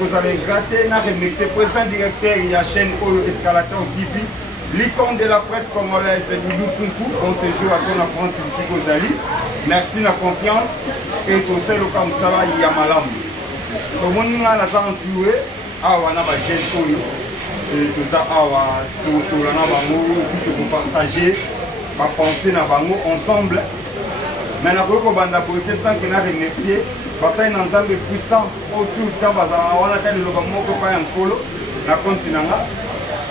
vous allez gratter, na remercier président directeur et la chaîne Oyo Escalator TV, l'icône de la presse congolaise Doudou Punku, on se joue à ton en France ici Kozali. Merci la confiance et tout ça le comme ça va Yamalam. Tout le monde a entouré, on a ma chaîne Oyo et tout ça tout sur la bango pour partager, ma pensée na bango ensemble. Mais na ko banda pour que sans que na remercier parce que nous sommes puissants tout le temps, on a fait le moko pa yankolo na continent.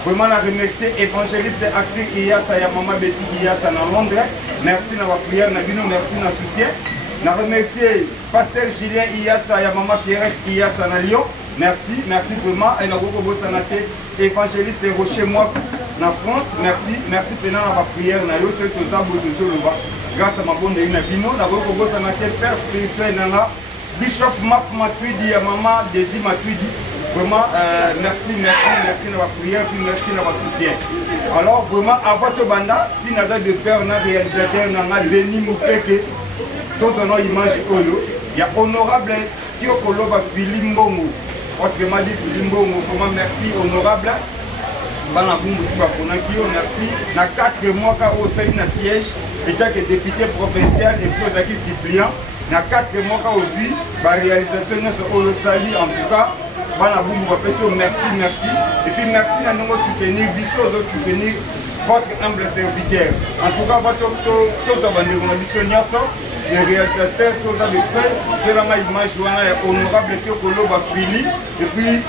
Vraiment la remercier évangéliste actif Iyasa ya maman Betty Iyasa na Londres. Merci na prière na bino, merci na soutien. Na remercier pasteur Julien Iyasa ya maman Pierrette Iyasa na Lyon. Merci, merci vraiment et na goko bosanate évangéliste Rocher moi na France. Merci, merci pena na prière na yo ce que ça bout de le bas. Grâce à ma bonne na bino na goko bosanate père spirituel na Bishop Maf Matuidi, maman Desi Matuidi, vraiment merci de la prière, puis merci de votre soutien. Alors vraiment, à votre banda, si nous avons de peur, nous réalisateur, nous avons Béni Moupeke, tous nos images, il y a honorable Tiokoloba Philimbongo, autrement dit Philimbongo, vraiment merci, honorable. Merci. Dans 4 mois, quand au sein d'un siège, étant que député provincial et puis aux suppléant. Dans 4 mois aussi, la réalisation de le sali en tout cas, merci. Et puis merci de nous soutenir, de soutenir votre humble serviteur. En tout cas, les réalisateurs sont de près, c'est la image honorable Tiokolo Bafili et puis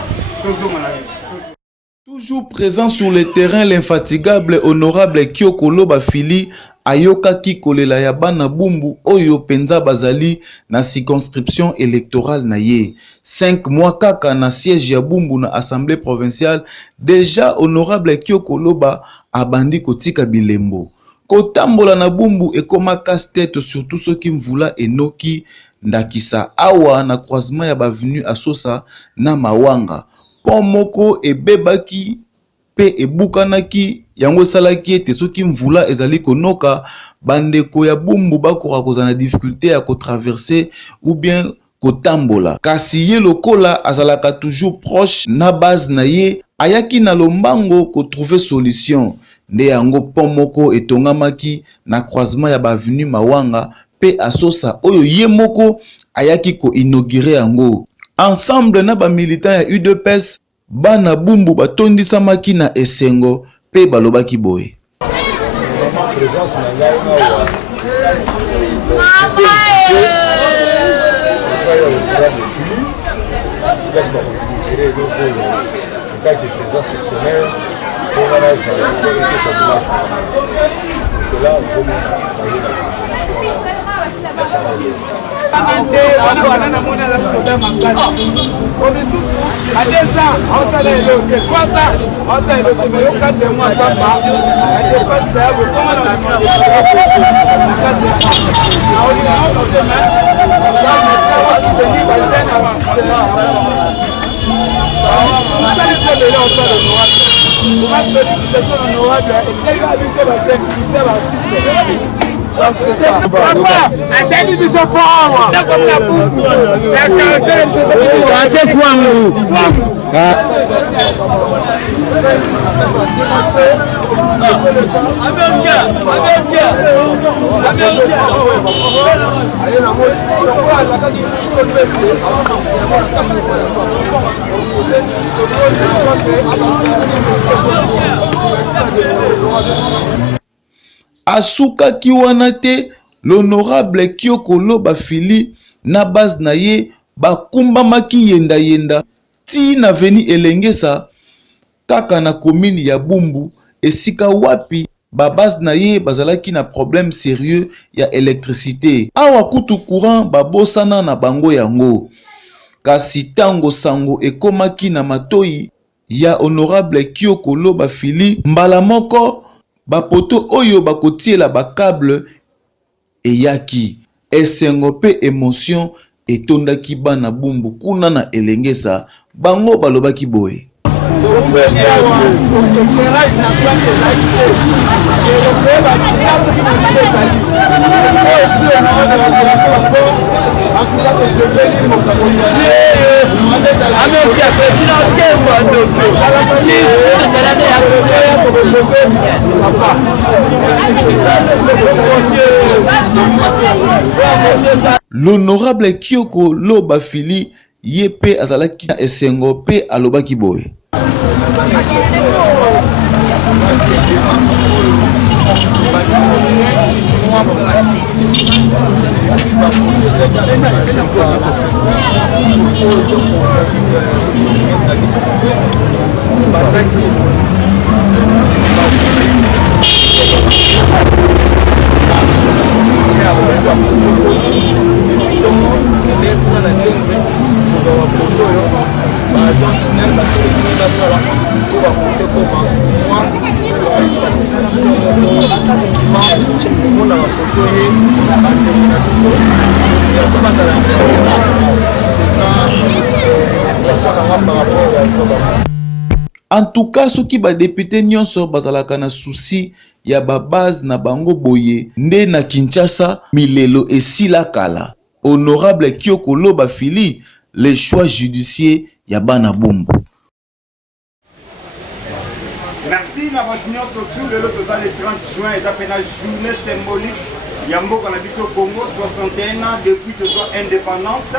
toujours présent sur le terrain, l'infatigable honorable Kyokolo Bafili ayokaki kolela ya bana bumbu oyo penza bazali na circonscription électorale na ye. 5 mois kaka na siège ya bumbu na assemblée provinciale, déjà honorable Kyokolo ba abandi kotika bilembo. Kotambola na bumbu ekoma casse-tête surtout soki mvula enoki ndakisa awa na croisement ya bavenu asosa na mawanga. Pont moko ebebaki pe ebukanaki yango salaki ete soki mvula ezali konoka bandeko ya bumbu bakoka kozana difficulté ya kotraverser ou bien kotambola. Kasi ye lokola azalaka toujours proche na base na ye ayaki na lombango ko trouver solution. Nde yango pont moko etongamaki na croisement ya bavenu mawanga pe asosa oyo ye moko ayaki ko inaugurer yango. Ensemble na ba militants ya UDPS bana bumbu batondisamaki na esengo pe balobaki boye. Présence na ngai awa. Asali biso pawa na kwa bungu ya karatele msasa ache kwangu asukaki wana te l'honorable Kyokolo Bafili na base na ye bakumbamaki yenda ti na veni elengesa kaka na commune ya Bumbu esika wapi ba base na ye bazalaki na problème sérieux ya électricité awa kutu courant babosana na bango yango. Kasi tango sango ekomaki na matoi ya honorable Kyokolo Bafili mbala moko bapoto oyo bakotiela bakable eyaki esengo pe émotion etondaki bana bumbu kuna na elengesa bango balobaki boye. L'honorable Kyoko Loba Fili Yepe azalaki na esengo pe alobaki boye. En tout cas, ceux qui ba député nyonso bazalaka na souci ya ba base na bango boye nde na Kinshasa milelo esila kala. Honorable Kyoko Loba Fili, les choix judiciaires ya bana bumbu. Merci na votre union surtout le 30 juin et appena journée symbolique Yambo Canabiso Congo 61 ans depuis que soit indépendance.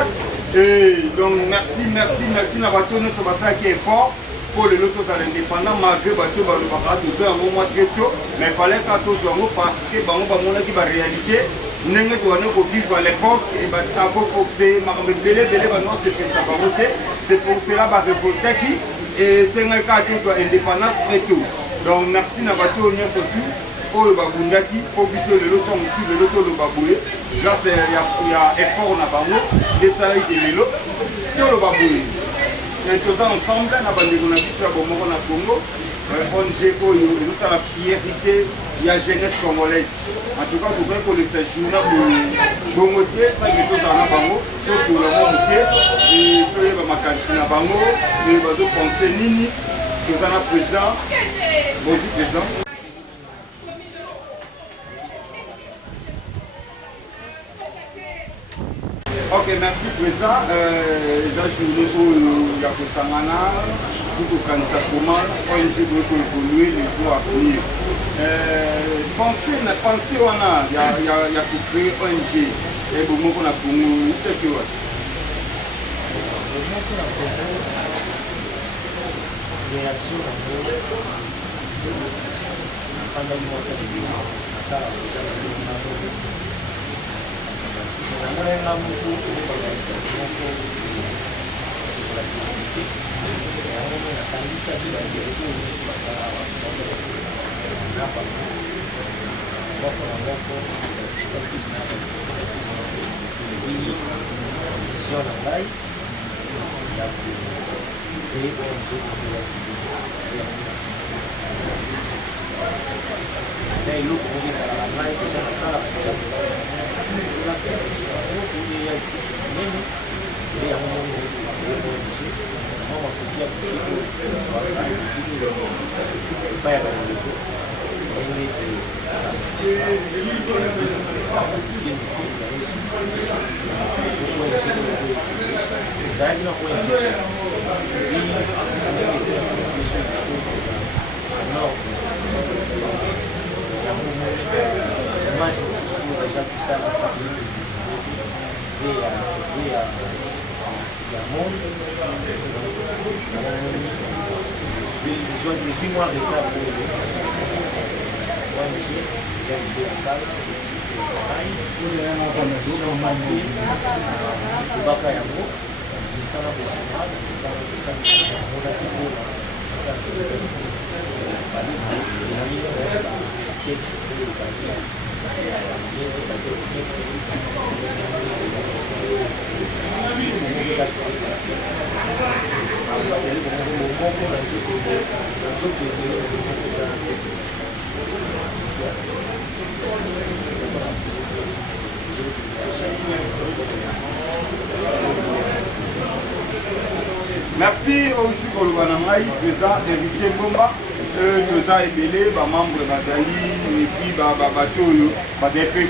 Et donc merci na votre union sur ça qui est fort pour le loto à l'indépendant malgré bateau ba le baka tout ça un moment très tôt mais fallait qu'à tous bango parce que bango ba mona qui ba réalité ndenge to wana ko vivre à l'époque et ba ça faut forcer makambe belé ba non c'est ça ba voter c'est pour cela ba révolter qui et c'est un cas que soit indépendance très tôt. Donc merci na bateau union surtout pour le babundaki pour biso le loto aussi le loto le baboué grâce il y a effort na bango des salariés de l'élo to le baboué. Et tous ensemble, nous avons dit que na Congo, ONG nous avons la fierté de la jeunesse congolaise. En tout cas, nous avons fait le journal pour Bongoté, ça qui est tout en Bango, tout sur le monde, et tout le monde Bango, et nous avons pensé Nini, nous avons président, bonjour président. Ok, merci président. La journée où il y a que Samana, tout au Kanisa Koma, ONG doit évoluer les jours à venir. Pensez, on a, il y a que créer ONG. Et bon, on a pour nous, qu'est-ce que vous Merci au Tchoukolouanamai, président Héritier Mbomba, Toza Ebele, membre Bazali, et puis Batoyo, Badepe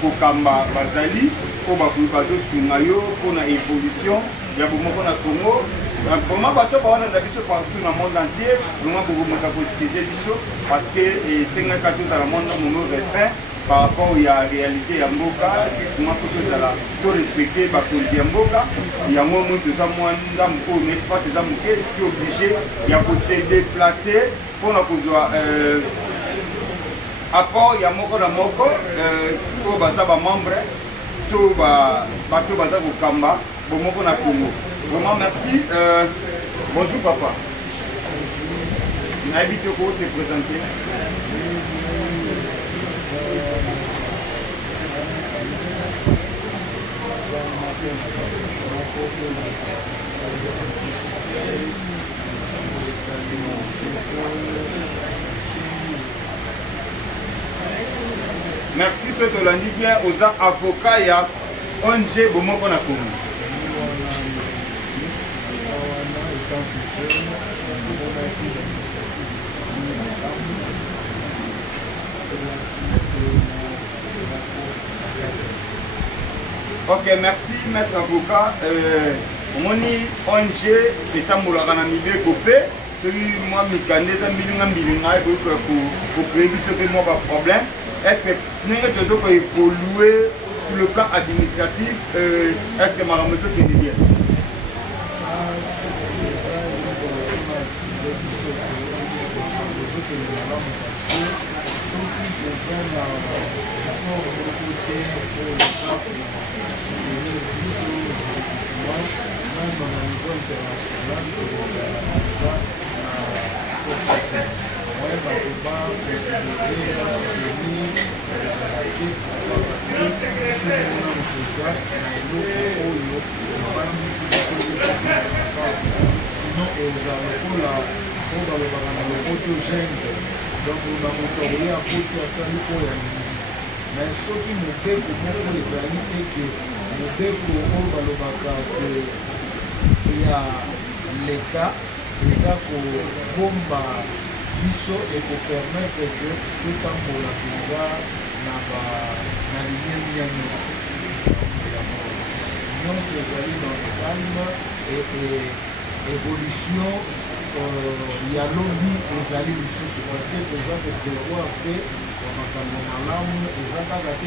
Kokamba Bazali, pour Bazo Sunayo, pour la évolution, il y a beaucoup de Congo, Vraiment, bateau on a vu partout dans le monde entier. Vraiment, beaucoup de gens parce que c'est un cadeau dans le monde restreint par rapport à la réalité de Mboka. Comment faut tout respecter la politique de Mboka. Il y a un moment où un espace, je suis obligé de se déplacer pour nous apport. Il y a moko na moko pour baza ba membre tout bato baza ko kamba bomoko na Congo. Vraiment merci. Bonjour papa. On a habité pour se présenter. Merci ceux de l'année bien aux avocats et à ONG Bomoko na Congo. Ok, merci maître avocat. Moni ONG est à Moulagana Mibé Copé. Moi, je pour créer ce problème. Est-ce que nous devons évoluer sur le plan administratif? Est-ce que madame monsieur qui dit bien? Sinon, donc on a motoré à côté à Sali pour y aller. Mais ce qui nous fait pour nous les amis et que nous devons dans le bac il y a l'État et ça pour bomba biso et pour permettre que tout le monde la pizza na ligne nous ces amis dans le calme et évolution. Il y a lobby des alliés ressources parce que les gens peuvent devoir faire comme les gens qui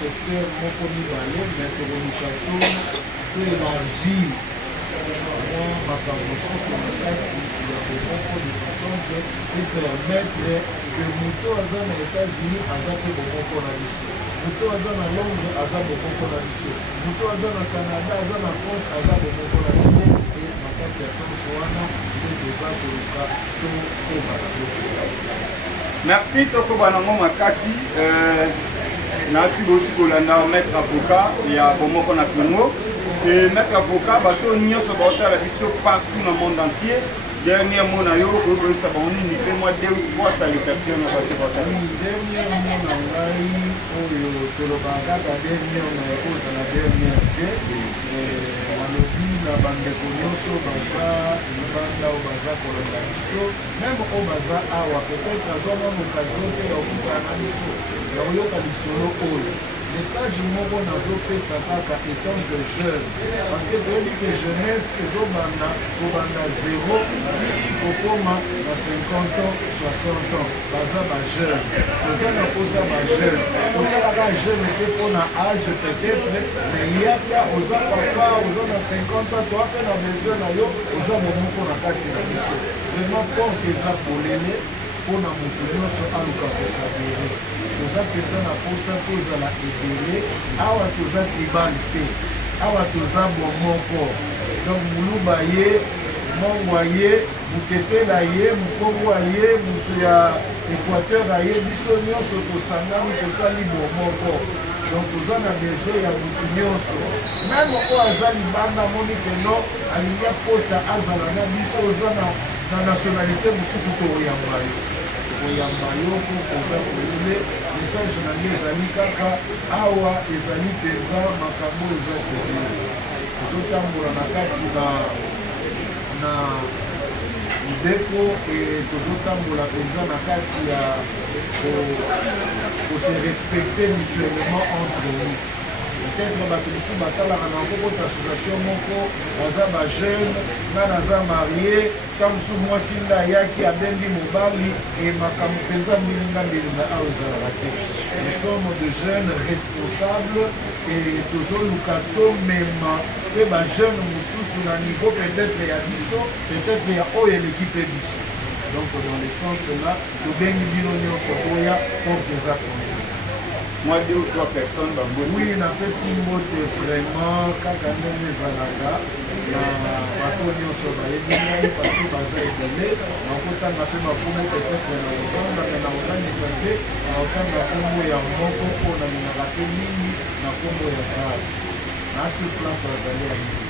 secteur Mokomi Balé, mais pour le château, pour élargir ma promotion sur la carte, il y a beaucoup de façons de permettre que Mouto Azan aux États-Unis, Azan est beaucoup pour la mission. Mouto Azan à Londres, Azan beaucoup pour la mission. Mouto Azan à Canada, Azan à France, Azan beaucoup pour la mission. Merci Toko Banango Makasi. Merci beaucoup maître avocat et à Bomoko na Congo. Et maître avocat, bateau Nyo se porte à la mission partout dans le monde entier. Dernier mot na yo, ça va on limiter moi 2 ou 3 salutations na bateau avocat. Dernier mot na ngai oyo tolobaka ka dernier na cause la dernière que na bandeko nyonso baza libanda oyo baza kolanda biso meme oyo baza awa peut-être azomona occasion te ya kokutana na biso ya koyoka lisolo oyo message moko nazopesa kaka étant de jeune parce que toyebi que jeunesse ezobanda kobanda 0 ti kokoma na 50 ans 60 ans baza bajeune toza na kosa bajeune otalaka jeune te mpona age peut-être mais yaka oza papa oza na 50 ans toa mpe na besoin na yo oza momoko na kati na biso vraiment porte eza polele mpona moto nyonso aluka kosabere toza mpenza na posa tozala ebele awa toza tribal te awa toza bomoko donc muluba ye mongwa ye mutetela ye mukongo ye moto ya équateur aye biso nyonso tosangami tosali bomoko donc toza na besoin ya motu nyonso meme oyo aza libanda amoni keno alingi akota azala na biso oza na nationalité mosusu tokoyamba yo koyamba yo po koza polele message na ngai ezali kaka awa ezali mpenza makambo eza seri tozotambola na kati na ndeko tozotambola mpenza na kati ya kose respecter mutuellement entre nous peut-être bato mosusu batalaka na kokota association moko baza bajeune nga naza marie ta mosusu mwasi nde ayaki abendi mobali e makambo mpenza mbilinga awa ezalaka te. Nous sommes de jeunes responsables et tozoluka tomema mpe bajeune mosusu na niveau peut-être ya biso peut-être ya oyo eleki mpe biso. Donc dans le sens là tobengi bino nyonso oya pour eza komi. Moi, 2 ou 3 personnes, oui, napesi mbote vraiment kaka ndenge ezalaka na bato nyonso bayebi ngai parce que baza ebele nakotanga mpe makombo peut-être na kozanga me na kozangisa te na kotanga nkombo ya moko mpo nalingaka mpe mingi na nkombo ya place nasi place azali ya mingi.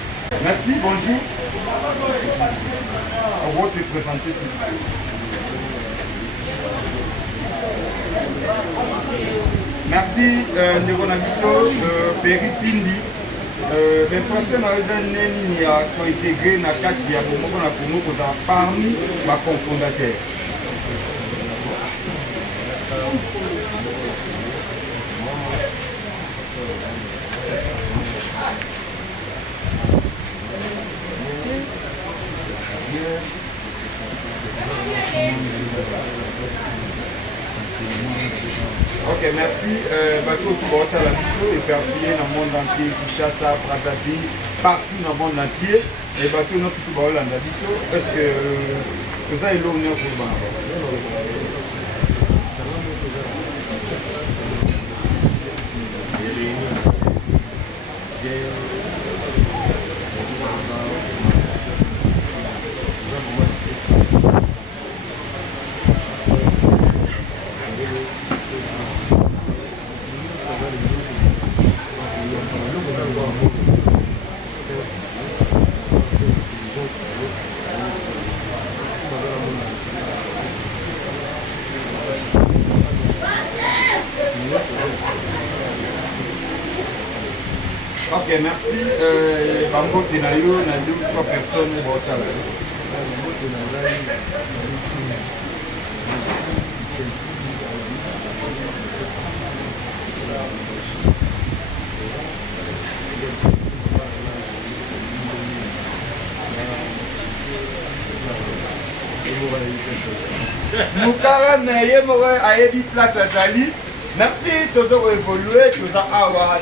Merci, bonjour. On va se présenter s'il vous plaît. Merci ndeko na biso Peri Pindi. L'impression na eza neni ya kointegre na kati ya bomoko na Congo kozala parmi baconfondateurs. Ok, merci. Bateau tout le monde à la mission, éparpillé dans le monde entier, Kinshasa, Brazzaville, partout dans le monde entier. Et bateau notre tout le monde à la mission. Est-ce que vous avez l'honneur pour le monde? Ok, merci. Bango Tenayo, on a 2 ou 3 personnes au Botala. Moukara Naye Moué Ayebi Place Azali. Merci, tous ont évolué, tous ont awa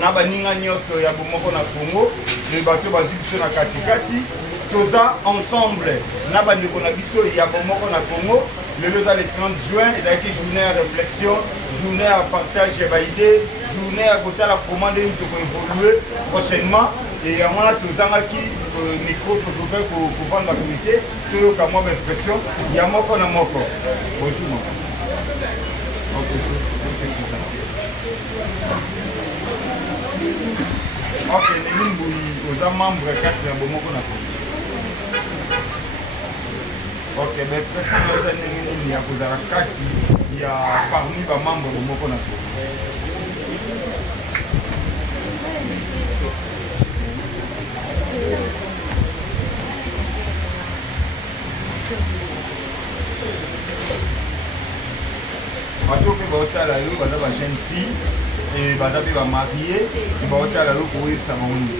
na baninga nyonso ya bomoko na Congo, le bateau bazu biso na katikati, tous ensemble na bandeko na biso ya bomoko na Congo. Le 30 juin, il y a une journée à réflexion, journée à partage d'idées, journée à côté la commande qui va évoluer prochainement. Et à mon avis, tous les micro pour vendre la communauté, tout le monde a l'impression, il y a moko na moko. Bonjour. Ok, les membres de 4 bomoko na Congo. Ok, mais précisément, il y a parmi les membres de Moko Nato. Bato pe baotala yo baza ba jeune fille et baza pe ba marié et baotala yo ko yesa mauni.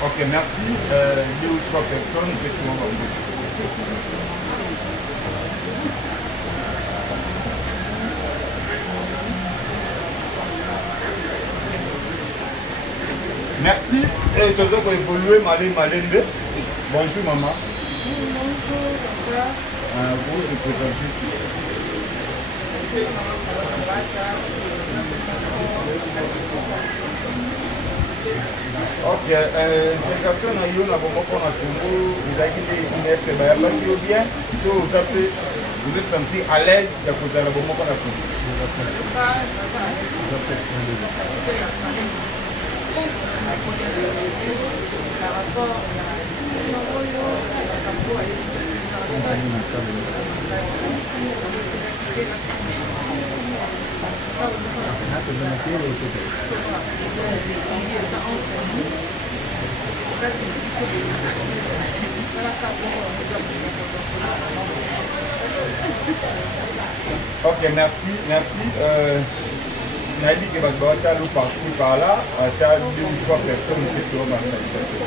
Ok, merci. 2 ou 3 personnes, laissez-moi voir. Merci. Et tous autres évoluer, Malembe. Bonjour maman. Bonjour papa. Vous vous présentez ici. Ok, l'intégration na yo na bomoko na Congo, vous avez dit est-ce que vous bien, vous avez vous êtes senti à l'aise de poser la bomoko na Congo. Ok, merci. On a dit que votre bataille par-ci par-là, tu as 2 ou 3 personnes qui sont dans la salutation.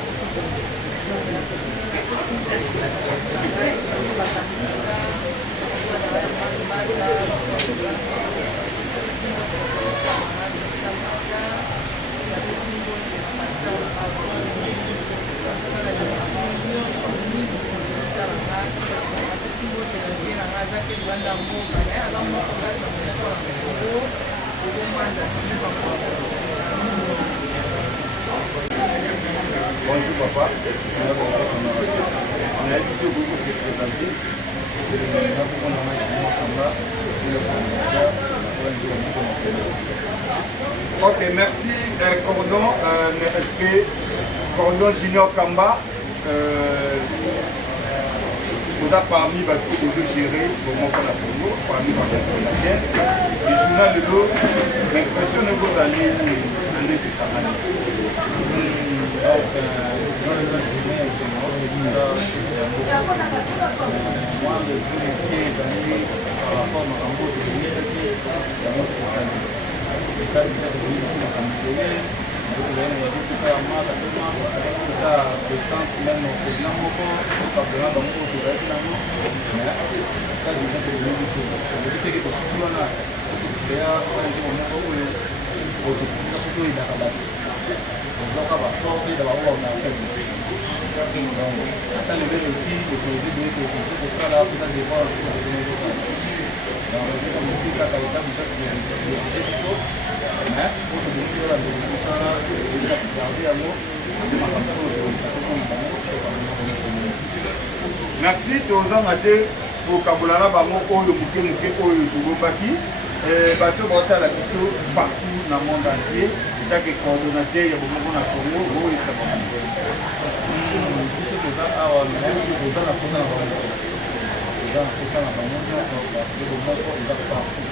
Bonjour papa, on a invité beaucoup se présenter. Ok, merci Cordon, mes respects. Cordon Junior Kamba. Vous avez parmi les gérer pour mon Congo, parmi la chaîne. Le journal de l'eau, l'impression que vous allez en début merci toza matin pour kabolana bango oyo muke oyo tobobaki bato baotala biso partout na monde entier etake coordonnateur ya bomoko na Congo oyo esaka biso toza awa toza na posa na bango nyonso parce que bomoko eza partout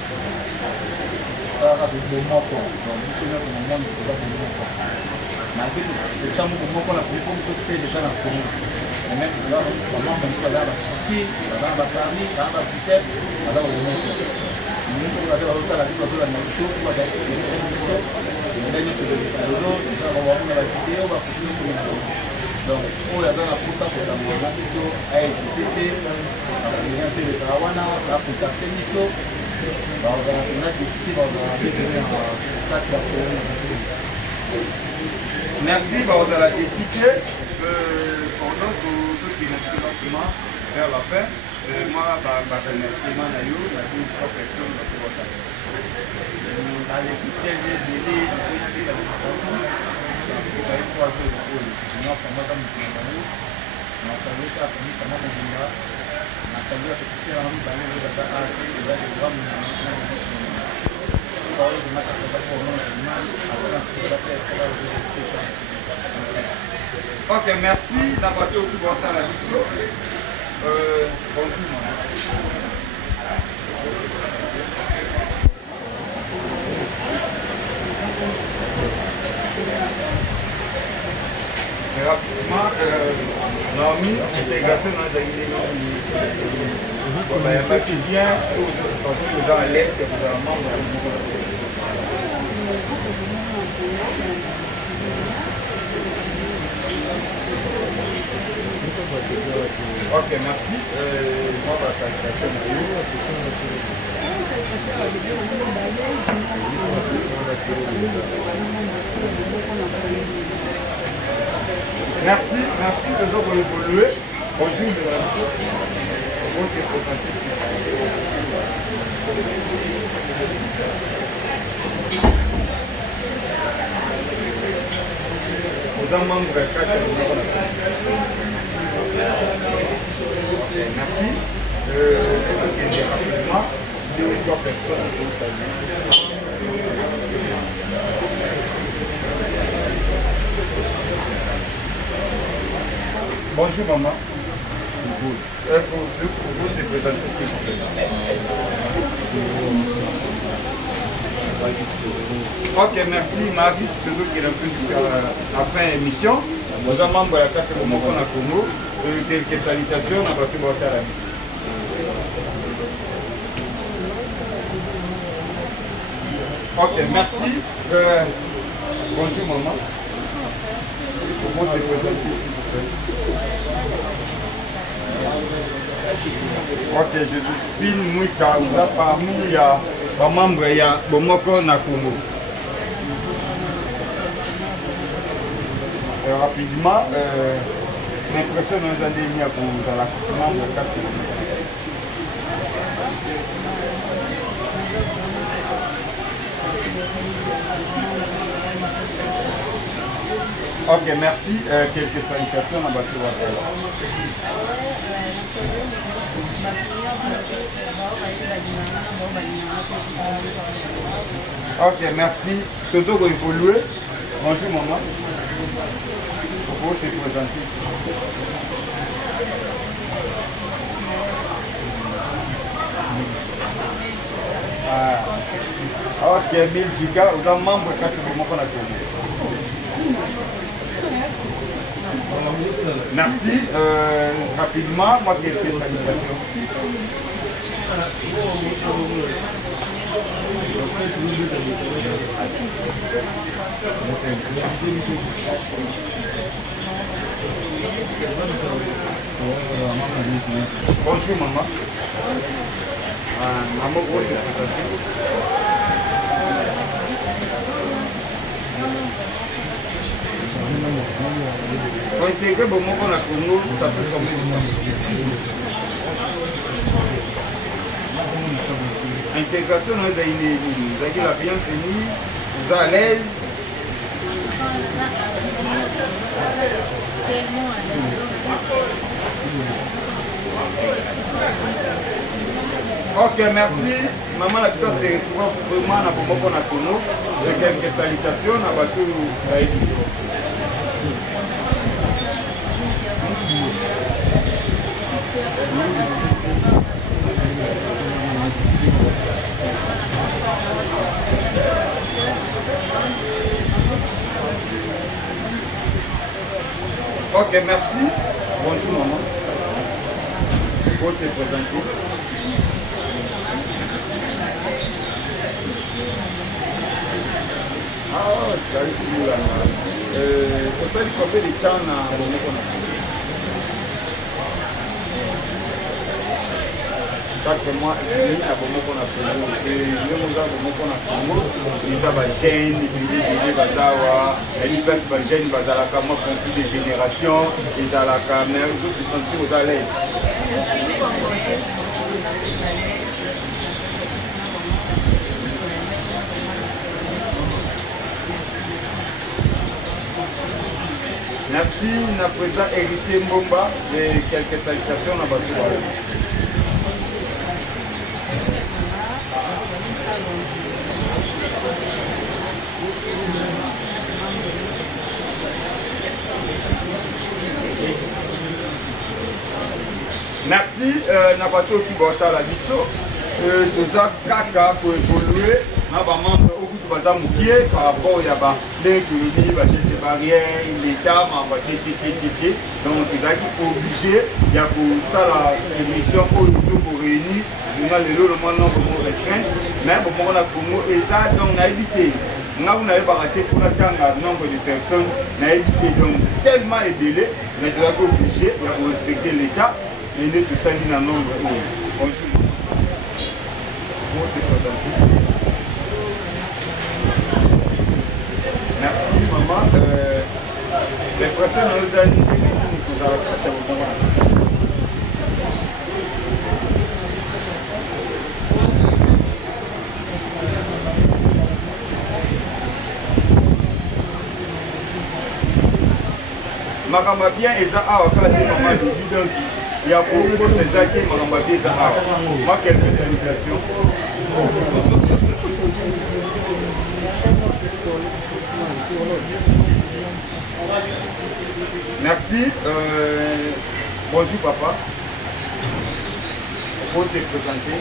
kaka bomoko donc biso nyonso na monde toza bomoko malgré totia moko na Congo biso stage eza na Congo même bamambo mosusu baza na bachiki baza na baparmi baza na bicep baza bomoko mingi baza bazotala biso bazolanda biso biso enda nyonso lelo eza bamona bavideo bafoto nyonso donc oyo aza na posa kosangola na biso aesite te bakonya te lekaka wana bakontakte biso bazala na desite bazala bevene na kati ya problème na biso. Merci bazala desite pendant que lentement vers la fin. Moi, je remercie na yo na 2 ou 3 personnes qui vont dans l'équipe télé délai de parce que il y a 3 heures de cours. Je n'ai pas madame Moutoumou. On a salué ça à famille comment on dit là. On a salué à petit frère Ami Bané de la Arte et là des grands parole de ma casse pas pour moi mal après la suite de la fête ok, merci d'avoir été au tout bon temps à la mission. Bonjour maman. Rapidement, Naomi, intégration dans les il y a pas qui vient pour se sentir dans l'aise et vraiment ok, merci. Moi, la salutation merci, les autres ont évolué. Bonjour, mesdames. On s'est présenté aux membres de 4 merci. Rapidement, 2 ou 3 personnes pour saluer. Bonjour maman. Pour vous, c'est présenté s'il vous plaît. Ok, merci Marie. C'est nous qui avons fait jusqu'à la fin de l'émission. Nous sommes membres de la carte de Congo. Quelques salutations. On a battu votre à la mission. Ok, merci. Bonjour maman. Comment se présenter s'il vous plaît? Ok, Joséphine Mouika, vous êtes parmi les membres de Bomoko na Congo. Rapidement, l'impression de nos années pour vous à la membre de 4. Ok, merci. Quelques salutations à Bateau Watel. Ok, merci. Toujours évoluer. Bonjour maman. Pour se présenter. Ok, 1000 gigas. Vous êtes membre de 4 moments qu'on a tourné. Merci. Rapidement, moi quelques salutations. Bonjour maman. Maman, vous se présenter. Pour intégrer Bomoko na Congo, ça fait combien de temps? Intégration, nous avons la bienvenue, vous êtes à l'aise. Ok, merci. Maman, la puissance se retrouve vraiment dans Bomoko na Congo. J'ai quelques salutations à Batou Saïdi. Ok, merci. Bonjour maman. Pour se présenter. Ah, tu as ici là. Vous savez combien de temps on a 4 mois et demi à Bomoko na Congo. Et nous avons Bomoko na Congo. Ils ont des jeunes, ils bazawa, ils placent des jeunes, bazalaka moi conflit de génération, ils ont la caméra, ils se sentent aux allées. Merci, na président héritier Mbomba et quelques salutations à Batou. Merci, na bateau qui bota la biso. Nous avons kaka pour évoluer. Nous avons membre au bout de Bazamoukier par rapport à l'économie, les gestes barrières, l'État, donc nous avons obligé, il y a pour ça la mission pour réunir, journal le nombre de restreintes, mais pour moi, on a évité. Nous n'avons pas raté pour atteindre le nombre de personnes, on a évité donc tellement délai, mais nous avons obligé de respecter l'État et de tout ça dans le nombre. Bonjour. Comment se présenter? Merci maman. Les personnes nous ont dit que nous allons faire au moment. Makamba bien eza awa kala te maman de donc il y a beaucoup de ces actes makamba bien eza awa. Moi quelques salutations. Merci. Bonjour papa. Pour se présenter.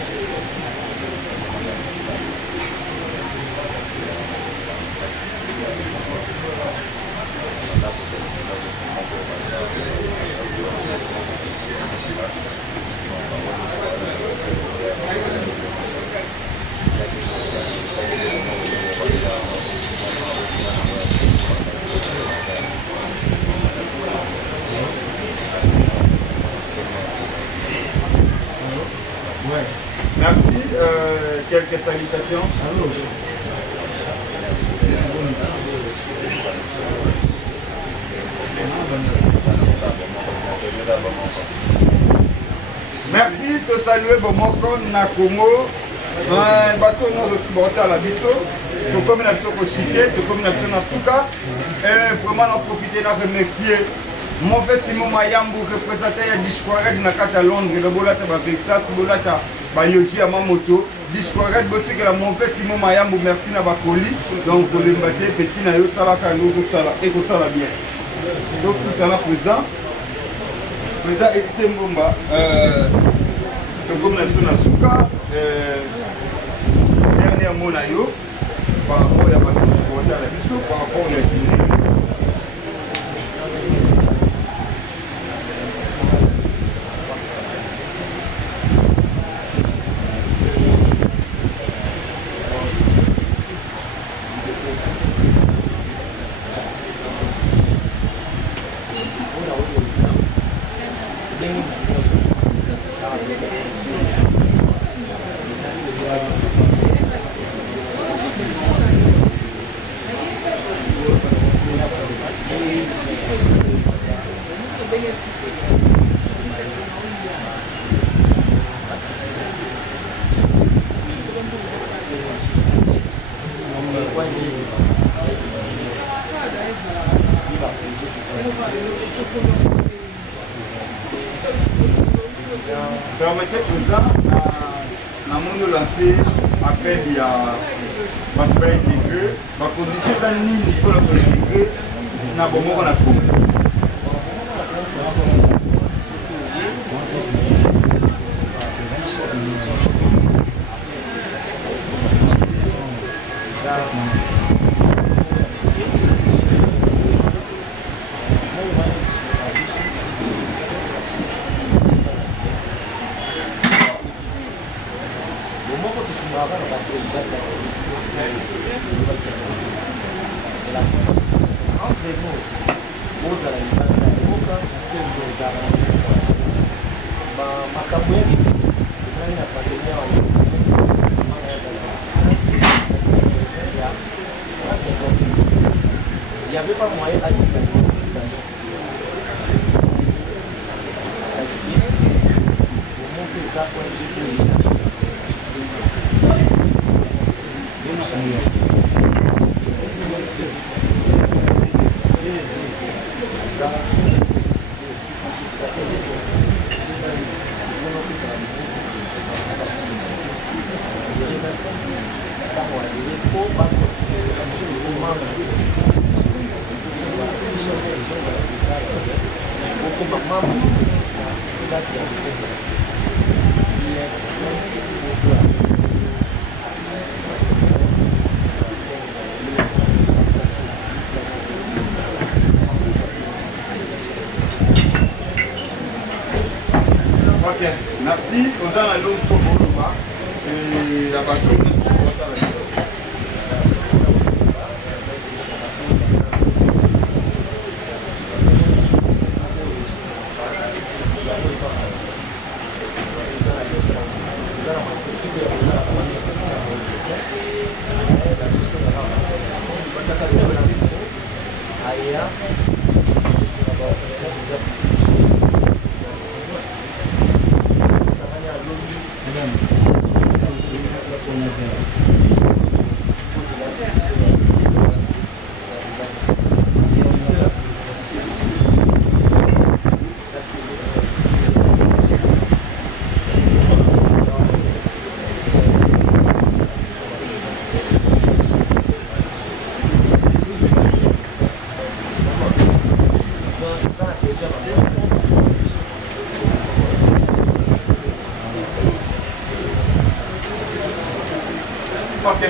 Merci. Quelques salutations. Merci de saluer Bomoko Nakomo. Bateau non de la biso. De comme la biso Koshike, de comme la biso Nasuka. Vraiment, on profite de remercier mon frère Simon Mayambu, représentant de Dishkwaret na kata Londres, le bolata ba Texas, bolata ba Yoji Amamoto. Dishkwaret boutique la mon frère Simon Mayambu, merci na bakoli. Donc pour le battre petit na yo salaka no ko sala et ko sala bien. Donc c'est là président. Président Edith Mbomba donc comme la biso Nasuka dernier mot na yo par rapport à la biso par rapport à la Permettez président na monde lancer appel ya bato intégré ba condition za nini pour la intégré na bomoko na ko il n'y avait pas moyen à dire Ok, merci. On a la longue fois pour le bas. Et la bateau,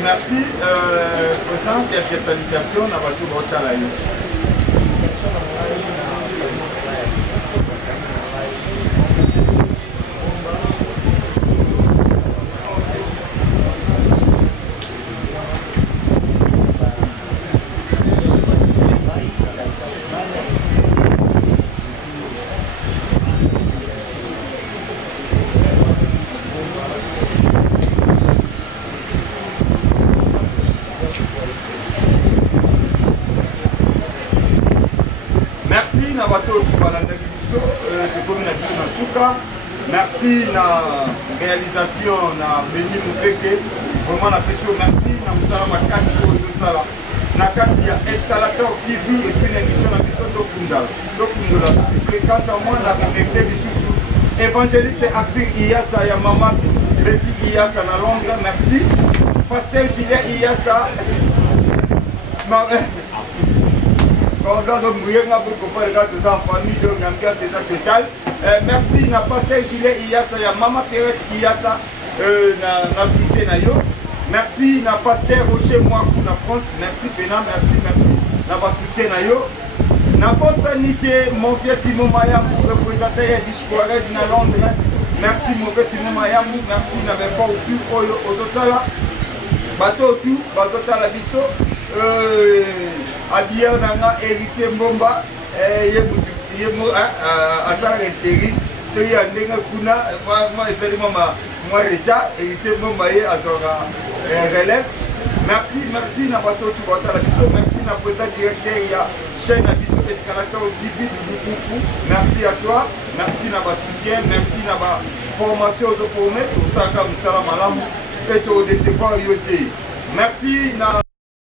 merci. Président, quelques salutations à Batou Botalayo. Salutations à Maï, Merci na bato balanda biso tekomi na biso na suka. Merci na réalisation na Beni Mupeke. Vraiment na pesio merci na musala makasi oyo tosala na kati ya Escalator TV et puis l'émission na biso Tokundola. Quant à moi na remercier bisusu évangéliste acteur Iyasa ya mama Betty Iyasa na Londres. Merci Pasteur Julien Iyasa. Merci na Pasteur Gilet Iyasa ya Mama Perrette Iyasa na soutien na yo. Merci na Pasteur Rocher Mwaku na France. Merci Pena, merci na ba soutien na yo. Na Bosanité mon vieux Simon Mayamou représentateur du Discourage na Londres. Merci mon vieux Simon Mayamou, merci na befo tu oyo ozosala. Bato tu bazotala biso. Abia nanga héritier Mbomba asala interi soki ya ndenge kuna esalima mwa reta héritier Mbomba ye azwaka relève. Merci na bato oyo batala biso. Merci na président directeur ya chaîne na biso Escalator TV Dudukuku. Merci à toi, merci na ba soutien, merci na ba formation de former tosalaka mosala malamu et todecevoir yo te. Merci na